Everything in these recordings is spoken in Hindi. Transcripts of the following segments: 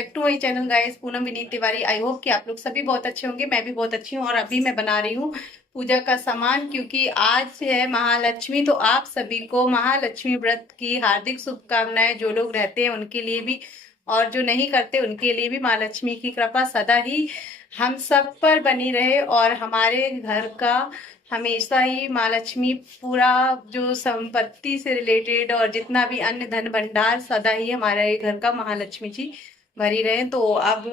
Back to my channel guys, Poonam Vineet Tiwari. I hope कि आप लोग सभी बहुत अच्छे होंगे। मैं भी बहुत अच्छी हूँ। और अभी मैं बना रही हूँ पूजा का सामान, क्योंकि आज है महालक्ष्मी। तो आप सभी को महालक्ष्मी व्रत की हार्दिक शुभकामनाएं। जो लोग रहते हैं उनके लिए भी, और जो नहीं करते उनके लिए भी महालक्ष्मी की कृपा सदा ही हम सब पर बनी रहे। और हमारे घर का हमेशा ही माँ लक्ष्मी पूरा जो संपत्ति से रिलेटेड और जितना भी अन्य धन भंडार सदा ही हमारे घर का महालक्ष्मी जी भरी रहे। तो अब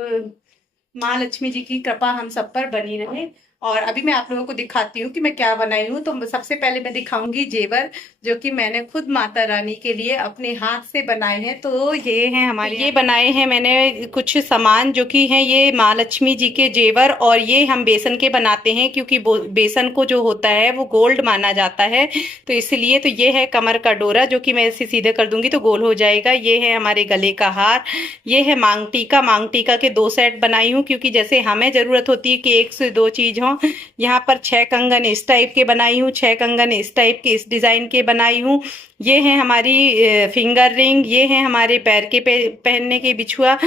माँ लक्ष्मी जी की कृपा हम सब पर बनी रहे। और अभी मैं आप लोगों को दिखाती हूँ कि मैं क्या बनाई हूँ। तो सबसे पहले मैं दिखाऊंगी जेवर, जो कि मैंने खुद माता रानी के लिए अपने हाथ से बनाए हैं। तो ये हैं हमारे, ये बनाए हैं मैंने कुछ सामान जो कि हैं ये माँ लक्ष्मी जी के जेवर। और ये हम बेसन के बनाते हैं, क्योंकि बेसन को जो होता है वो गोल्ड माना जाता है, तो इसलिए। तो ये है कमर का डोरा, जो कि मैं इसे सीधे कर दूंगी तो गोल हो जाएगा। ये है हमारे गले का हार। ये है मांग टीका। मांग टीका के 2 सेट बनाई हूँ, क्योंकि जैसे हमें जरूरत होती है कि 1 से 2 चीज हो। यहाँ पर 6 कंगन इस टाइप के बनाई हूँ, 6 कंगन इस टाइप के इस डिजाइन के बनाई हूँ। ये है हमारी फिंगर रिंग। ये है हमारे पैर के पहनने के बिछुआ।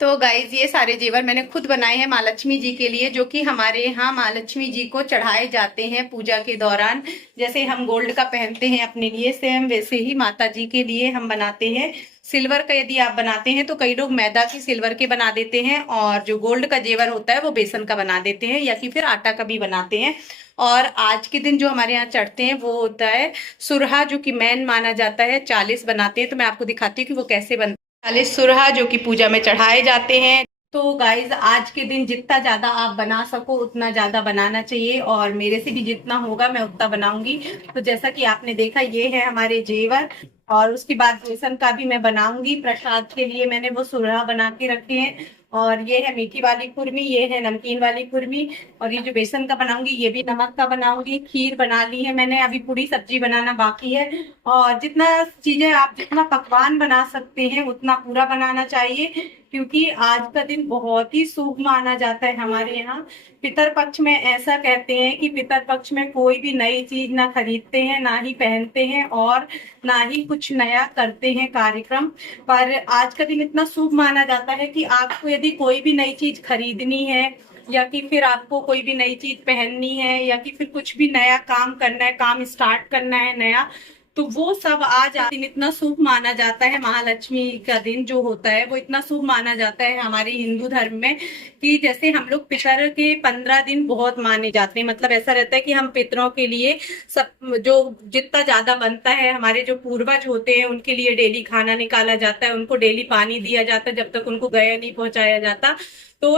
तो गाइज, ये सारे जेवर मैंने खुद बनाए हैं माँ लक्ष्मी जी के लिए, जो कि हमारे यहाँ माँ लक्ष्मी जी को चढ़ाए जाते हैं पूजा के दौरान। जैसे हम गोल्ड का पहनते हैं अपने लिए, सेम वैसे ही माता जी के लिए हम बनाते हैं। सिल्वर का यदि आप बनाते हैं तो कई लोग मैदा की सिल्वर के बना देते हैं, और जो गोल्ड का जेवर होता है वो बेसन का बना देते हैं, या कि फिर आटा का भी बनाते हैं। और आज के दिन जो हमारे यहाँ चढ़ते हैं वो होता है सुरहा, जो कि मैन माना जाता है। 40 बनाते हैं। तो मैं आपको दिखाती हूँ कि वो कैसे बनते हैं। 40 सुरहा जो कि पूजा में चढ़ाए जाते हैं। तो गाइज, आज के दिन जितना ज्यादा आप बना सको उतना ज्यादा बनाना चाहिए, और मेरे से भी जितना होगा मैं उतना बनाऊंगी। तो जैसा कि आपने देखा, ये है हमारे जेवर। और उसके बाद बेसन का भी मैं बनाऊंगी। प्रसाद के लिए मैंने वो सुरहा बना के रखे हैं। और ये है मीठी वाली खुरमी, ये है नमकीन वाली खुरमी। और ये जो बेसन का बनाऊंगी ये भी नमक का बनाऊंगी। खीर बना ली है मैंने, अभी पूरी सब्जी बनाना बाकी है। और जितना चीजें आप जितना पकवान बना सकते हैं उतना पूरा बनाना चाहिए, क्योंकि आज का दिन बहुत ही शुभ माना जाता है हमारे यहाँ। पितर पक्ष में ऐसा कहते हैं कि पितर पक्ष में कोई भी नई चीज ना खरीदते हैं, ना ही पहनते हैं, और ना ही कुछ नया करते हैं कार्यक्रम। पर आज का दिन इतना शुभ माना जाता है कि आपको यदि कोई भी नई चीज खरीदनी है, या कि फिर आपको कोई भी नई चीज पहननी है, या कि फिर कुछ भी नया काम करना है, काम स्टार्ट करना है नया, तो वो सब आज दिन इतना शुभ माना जाता है। महालक्ष्मी का दिन जो होता है वो इतना शुभ माना जाता है हमारे हिंदू धर्म में, कि जैसे हम लोग पितर के 15 दिन बहुत माने जाते हैं। मतलब ऐसा रहता है कि हम पितरों के लिए सब जो जितना ज्यादा बनता है, हमारे जो पूर्वज होते हैं उनके लिए डेली खाना निकाला जाता है, उनको डेली पानी दिया जाता है जब तक उनको गया नहीं पहुंचाया जाता। तो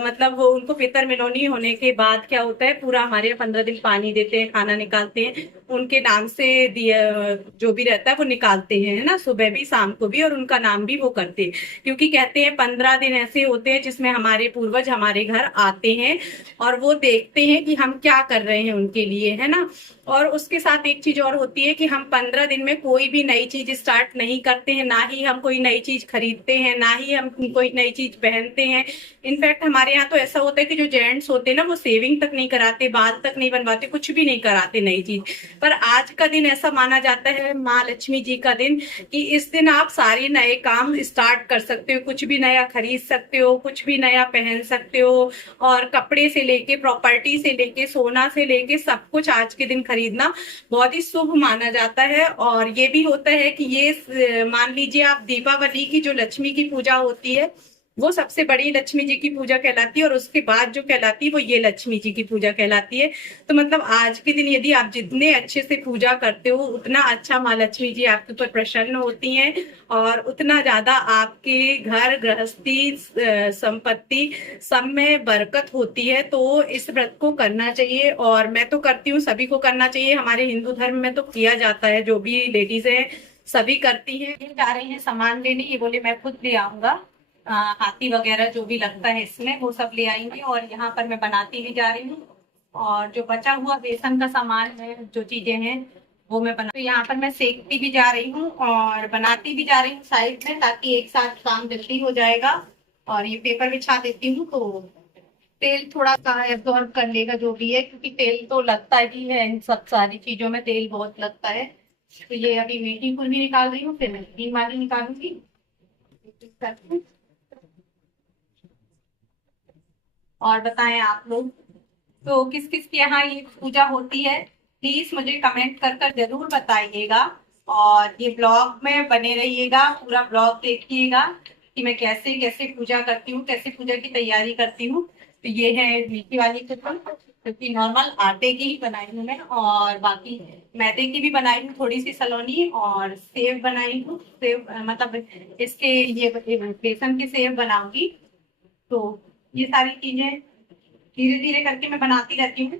मतलब वो उनको पितर मिलोनी होने के बाद क्या होता है, पूरा हमारे 15 दिन पानी देते हैं, खाना निकालते हैं, उनके नाम से दिया जो भी रहता है वो निकालते हैं, है ना, सुबह भी शाम को भी, और उनका नाम भी वो करते हैं। क्योंकि कहते हैं 15 दिन ऐसे होते हैं जिसमें हमारे पूर्वज हमारे घर आते हैं, और वो देखते हैं कि हम क्या कर रहे हैं उनके लिए, है ना। और उसके साथ एक चीज और होती है कि हम 15 दिन में कोई भी नई चीज स्टार्ट नहीं करते हैं, ना ही हम कोई नई चीज खरीदते हैं, ना ही हम कोई नई चीज पहनते हैं। इनफैक्ट हमारे यहाँ तो ऐसा होता है कि जो जेंट्स होते हैं ना, वो सेविंग तक नहीं कराते, बाल तक नहीं बनवाते, कुछ भी नहीं कराते नई चीज। पर आज का दिन ऐसा माना जाता है माँ लक्ष्मी जी का दिन, कि इस दिन आप सारे नए काम स्टार्ट कर सकते हो, कुछ भी नया खरीद सकते हो, कुछ भी नया पहन सकते हो। और कपड़े से लेके, प्रॉपर्टी से लेके, सोना से लेके सब कुछ आज के दिन खरीदना बहुत ही शुभ माना जाता है। और ये भी होता है कि ये मान लीजिए आप दीपावली की जो लक्ष्मी की पूजा होती है वो सबसे बड़ी लक्ष्मी जी की पूजा कहलाती है, और उसके बाद जो कहलाती है वो ये लक्ष्मी जी की पूजा कहलाती है। तो मतलब आज के दिन यदि आप जितने अच्छे से पूजा करते हो उतना अच्छा माँ लक्ष्मी जी आपके ऊपर प्रसन्न होती हैं, और उतना ज्यादा आपके घर गृहस्थी संपत्ति सब में बरकत होती है। तो इस व्रत को करना चाहिए, और मैं तो करती हूँ, सभी को करना चाहिए। हमारे हिंदू धर्म में तो किया जाता है, जो भी लेडीज है सभी करती हैं। ये जा रही है सामान लेने, ये बोले मैं खुद ले आऊंगा। हाथी वगैरह जो भी लगता है इसमें वो सब ले आएंगे। और यहाँ पर मैं बनाती भी जा रही हूँ, और जो बचा हुआ बेसन का सामान है, जो चीजें हैं वो मैं बना, तो यहाँ पर मैं सेकती भी जा रही हूँ और बनाती भी जा रही हूँ साइड में, ताकि एक साथ काम जल्दी हो जाएगा। और ये पेपर बिछा देती हूँ, तो तेल थोड़ा सा एब्जॉर्ब कर लेगा जो भी है, क्योंकि तेल तो लगता ही है, इन सब सारी चीजों में तेल बहुत लगता है। तो ये अभी मीठी फुल भी निकाल रही हूँ, फिर नमकीन वाली निकालूंगी। और बताएं आप लोग तो किस किस के यहाँ ये पूजा होती है, प्लीज मुझे कमेंट कर कर जरूर बताइएगा। और ये ब्लॉग में बने रहिएगा, पूरा ब्लॉग देखिएगा कि मैं कैसे कैसे पूजा करती हूँ, कैसे पूजा की तैयारी करती हूँ। तो ये है मीठी वाली खिचड़ी, क्योंकि नॉर्मल आटे की ही बनाई हूँ मैं, और बाकी मैदे की भी बनाई हूँ थोड़ी सी सलोनी, और सेव बनाई हूँ। सेव मतलब इसके ये बेसन के सेव बनाऊंगी। तो ये सारी चीजें धीरे धीरे करके मैं बनाती रहती हूँ,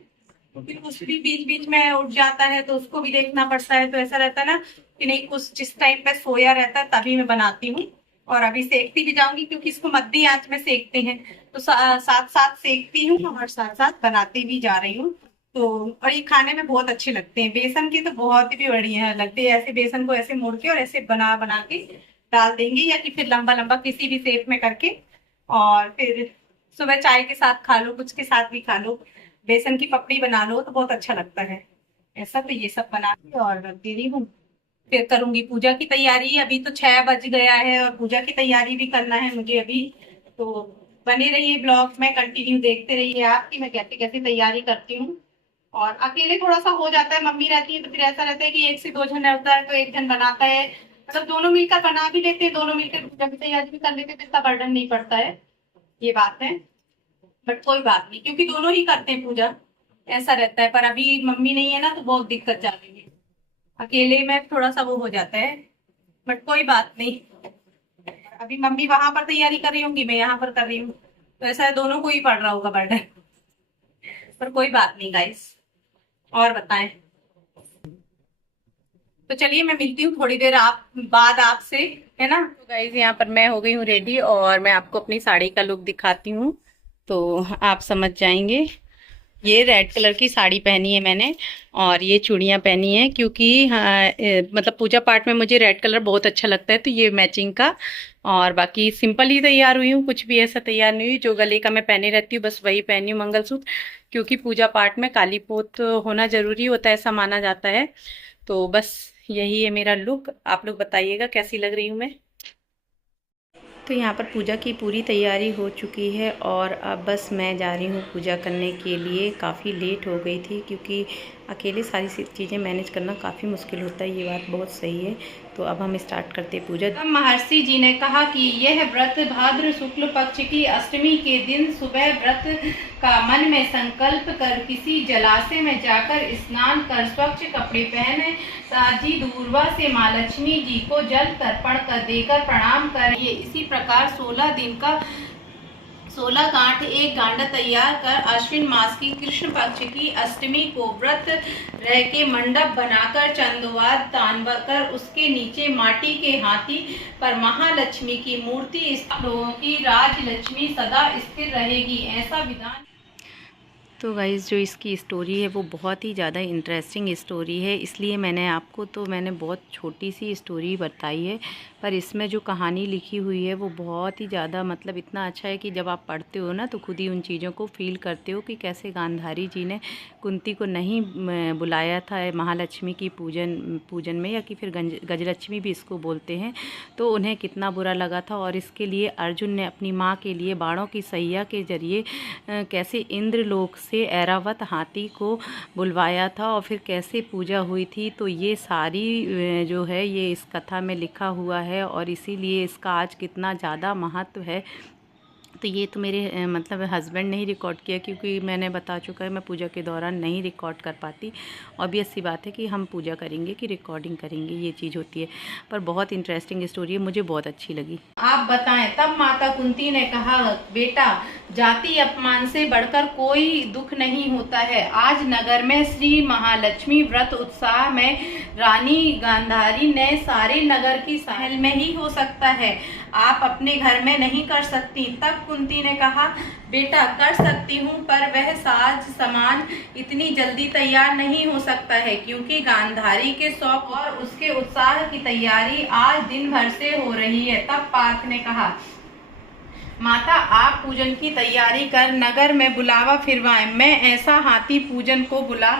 क्योंकि कुछ भी बीच बीच में उठ जाता है तो उसको भी देखना पड़ता है। तो ऐसा रहता है ना कि नहीं, कुछ जिस टाइम पे सोया रहता है तभी मैं बनाती हूँ। और अभी सेकती भी जाऊंगी, क्योंकि इसको मध्य आंच में सेकते हैं। तो साथ साथ सेकती हूँ और साथ साथ बनाती भी जा रही हूँ। तो और ये खाने में बहुत अच्छे लगते हैं, बेसन के तो बहुत ही बढ़िया लगते हैं। ऐसे बेसन को ऐसे मोड़ के और ऐसे बना बना के डाल देंगे, या कि फिर लंबा लंबा किसी भी शेप में करके, और फिर सुबह चाय के साथ खा लो, कुछ के साथ भी खा लो, बेसन की पपड़ी बना लो तो बहुत अच्छा लगता है। ऐसा तो ये सब बना के और रख दे रही हूँ। फिर करूंगी पूजा की तैयारी। अभी तो 6 बज गया है और पूजा की तैयारी भी करना है मुझे अभी। तो बने रहिए ब्लॉग में, कंटिन्यू देखते रहिए आप कि मैं कैसे कैसे तैयारी करती हूँ। और अकेले थोड़ा सा हो जाता है, मम्मी रहती है तो फिर ऐसा रहता है कि एक से दो जन रहता है तो एक जन बनाता है। मतलब दोनों मिलकर बना भी लेते हैं, दोनों मिलकर पूजा की तैयारी भी कर लेते हैं, तो इतना बर्डन नहीं पड़ता है। ये बात है। बट कोई बात नहीं, क्योंकि दोनों ही करते हैं पूजा, ऐसा रहता है। पर अभी मम्मी नहीं है ना तो बहुत दिक्कत जा रही है, अकेले में थोड़ा सा वो हो जाता है। बट कोई बात नहीं, अभी मम्मी वहां पर तैयारी कर रही होंगी, मैं यहाँ पर कर रही हूँ, तो ऐसा है दोनों को ही पड़ रहा होगा बर्डन। पर कोई बात नहीं गाइस। और बताएं, तो चलिए मैं मिलती हूँ थोड़ी देर आप बाद आपसे, है ना। तो गाइज यहाँ पर मैं हो गई हूँ रेडी, और मैं आपको अपनी साड़ी का लुक दिखाती हूँ तो आप समझ जाएंगे। ये रेड कलर की साड़ी पहनी है मैंने, और ये चूड़ियाँ पहनी है, क्योंकि मतलब पूजा पाठ में मुझे रेड कलर बहुत अच्छा लगता है, तो ये मैचिंग का। और बाकी सिंपल ही तैयार हुई हूँ, कुछ भी ऐसा तैयार नहीं हुई। जो गले का मैं पहने रहती हूँ बस वही पहनी हूँ, मंगलसूत्र, क्योंकि पूजा पाठ में काली पोत होना जरूरी होता है, ऐसा माना जाता है। तो बस यही है मेरा लुक। आप लोग बताइएगा कैसी लग रही हूँ मैं। तो यहाँ पर पूजा की पूरी तैयारी हो चुकी है, और अब बस मैं जा रही हूँ पूजा करने के लिए। काफ़ी लेट हो गई थी, क्योंकि अकेले सारी चीज़ें मैनेज करना काफ़ी मुश्किल होता है, ये बात बहुत सही है। तो अब हम स्टार्ट करते हैं पूजा। तब महर्षि जी ने कहा कि यह व्रत भाद्र शुक्ल पक्ष की अष्टमी के दिन सुबह व्रत का मन में संकल्प कर किसी जलाशय में जाकर स्नान कर स्वच्छ कपड़े पहने साजी दूर्वा से माँ लक्ष्मी जी को जल तर्पण कर देकर प्रणाम करिए। इसी प्रकार 16 दिन का 16 गांठ एक गांडा तैयार कर अश्विन मास की कृष्ण पक्ष की अष्टमी को व्रत रह के मंडप बनाकर चंदवाद तानकर उसके नीचे माटी के हाथी पर महालक्ष्मी की मूर्ति लोगों की राजलक्ष्मी सदा स्थिर रहेगी, ऐसा विधान। तो गाइज़ जो इसकी स्टोरी है वो बहुत ही ज़्यादा इंटरेस्टिंग स्टोरी है, इसलिए मैंने बहुत छोटी सी स्टोरी बताई है, पर इसमें जो कहानी लिखी हुई है वो बहुत ही ज़्यादा मतलब इतना अच्छा है कि जब आप पढ़ते हो ना तो खुद ही उन चीज़ों को फील करते हो कि कैसे गांधारी जी ने कुंती को नहीं बुलाया था महालक्ष्मी की पूजन में, या कि फिर गजलक्ष्मी भी इसको बोलते हैं, तो उन्हें कितना बुरा लगा था। और इसके लिए अर्जुन ने अपनी माँ के लिए बाणों की सैया के जरिए कैसे इंद्रलोक से ऐरावत हाथी को बुलवाया था, और फिर कैसे पूजा हुई थी। तो ये सारी जो है ये इस कथा में लिखा हुआ है, और इसीलिए इसका आज कितना ज़्यादा महत्व है। तो ये तो मेरे मतलब हस्बैंड ने ही रिकॉर्ड किया, क्योंकि मैंने बता चुका है मैं पूजा के दौरान नहीं रिकॉर्ड कर पाती। ऑब्वियस सी बात है कि हम पूजा करेंगे कि रिकॉर्डिंग करेंगे, ये चीज़ होती है। पर बहुत इंटरेस्टिंग स्टोरी है, मुझे बहुत अच्छी लगी। आप बताएं। तब माता कुंती ने कहा, बेटा जाति अपमान से बढ़कर कोई दुख नहीं होता है। आज नगर में श्री महालक्ष्मी व्रत उत्साह में रानी गांधारी ने सारे नगर की सहल में ही हो सकता है, आप अपने घर में नहीं कर सकती। तब कुंती ने कहा, बेटा कर सकती हूँ, पर वह साज सामान इतनी जल्दी तैयार नहीं हो सकता है, क्योंकि गांधारी के शौक और उसके उत्साह की तैयारी आज दिन भर से हो रही है। तब पार्थ ने कहा, माता आप पूजन की तैयारी कर नगर में बुलावा फिरवाएं। मैं ऐसा हाथी पूजन को बुला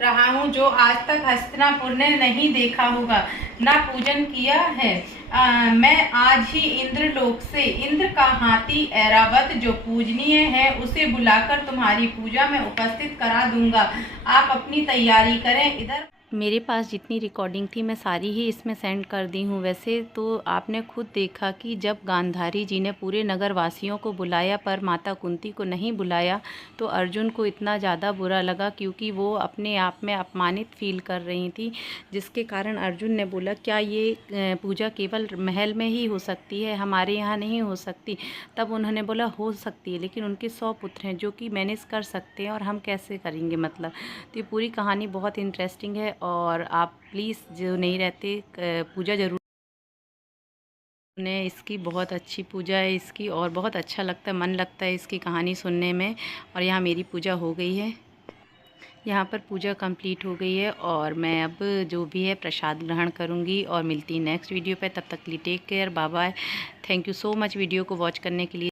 रहा हूँ जो आज तक हस्तिनापुर ने नहीं देखा होगा, ना पूजन किया है। मैं आज ही इंद्रलोक से इंद्र का हाथी ऐरावत जो पूजनीय है उसे बुलाकर तुम्हारी पूजा में उपस्थित करा दूंगा। आप अपनी तैयारी करें। इधर मेरे पास जितनी रिकॉर्डिंग थी मैं सारी ही इसमें सेंड कर दी हूँ। वैसे तो आपने खुद देखा कि जब गांधारी जी ने पूरे नगरवासियों को बुलाया पर माता कुंती को नहीं बुलाया तो अर्जुन को इतना ज़्यादा बुरा लगा, क्योंकि वो अपने आप में अपमानित फील कर रही थी, जिसके कारण अर्जुन ने बोला क्या ये पूजा केवल महल में ही हो सकती है, हमारे यहाँ नहीं हो सकती। तब उन्होंने बोला हो सकती है, लेकिन उनके 100 पुत्र हैं जो कि मैनेज कर सकते हैं और हम कैसे करेंगे। मतलब तो ये पूरी कहानी बहुत इंटरेस्टिंग है और आप प्लीज़ जो नहीं रहते पूजा ज़रूर ने इसकी बहुत अच्छी पूजा है इसकी, और बहुत अच्छा लगता है, मन लगता है इसकी कहानी सुनने में। और यहाँ मेरी पूजा हो गई है, यहाँ पर पूजा कंप्लीट हो गई है और मैं अब जो भी है प्रसाद ग्रहण करूँगी और मिलती नेक्स्ट वीडियो पे। तब तक के लिए take care, bye bye. Thank you so much video को वॉच करने के लिए।